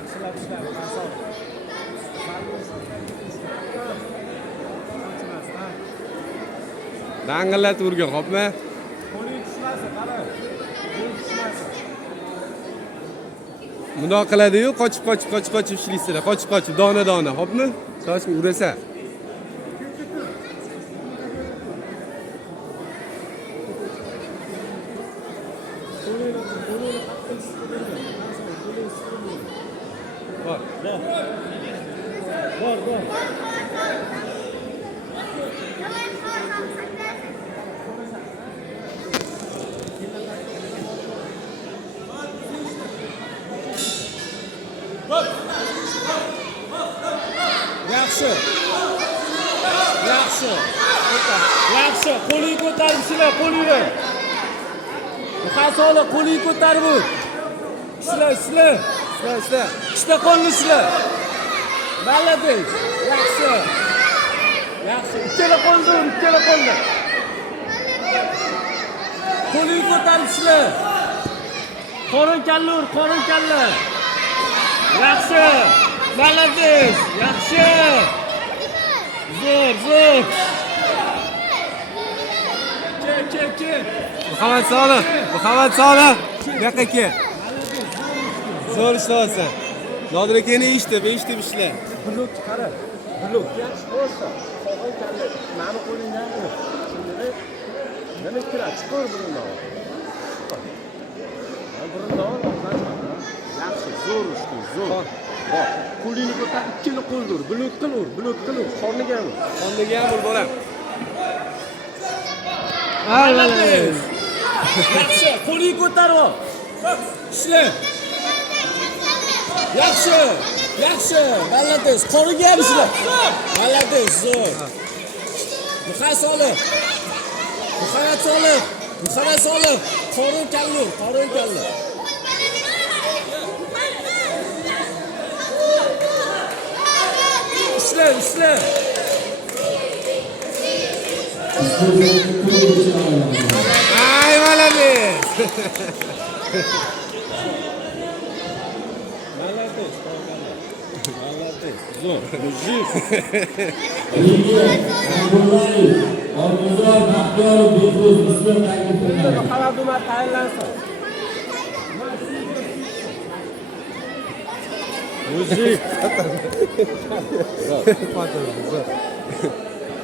yaxshilab ishlaydi. Rasul. Dangillatib urgan, xo'pmi? Qo'ling tushmasin, qara. Qo'ling tushmasin. Bundoq qiladi-yu, qochib ishlaysizlar. Qochib, dona, xo'pmi? Sochni urasa. Bor. Yaxshi. Qo'ling ko'tarib ishla, qo'lingni. Muhasala qo'ling ko'tarib ur. Ishla. Ishla qo'lni ishla. Malades. Yaxshi. Ikkala qo'lni ur, Qo'ling ko'tarib ishla. Qorin kalla. Yaxshi. Malades. Yaxshi. Zo'r. Ke. Muhammad Solih. Bu yoqqa kel. Zo'r ishlayapsan. Nodir akani eshitib ishla. Blok qara. Blok yaxshi bo'lsa, qo'g'on kalla. Mana qo'lingdan ur. Nima kerak? Chuqur burundan ol. Burundan ol. Yaxshi, zo'r ishlaydi, zo'r. Bak, qo'lingni ko'tar, ikkala qo'lni ur. Blok qil ur. Qorniga ur, bolam. Malades. Yaxshi, qo'ling ko'tarib ol. Ishla. Yaxshi. Malades. Qoriga ham ishla. Malades, zo'r. Muhammad Solih. Qorin kalla. Ishla. Ay, Malades. Zo'r. Xabar tayyorlansin. Mujik.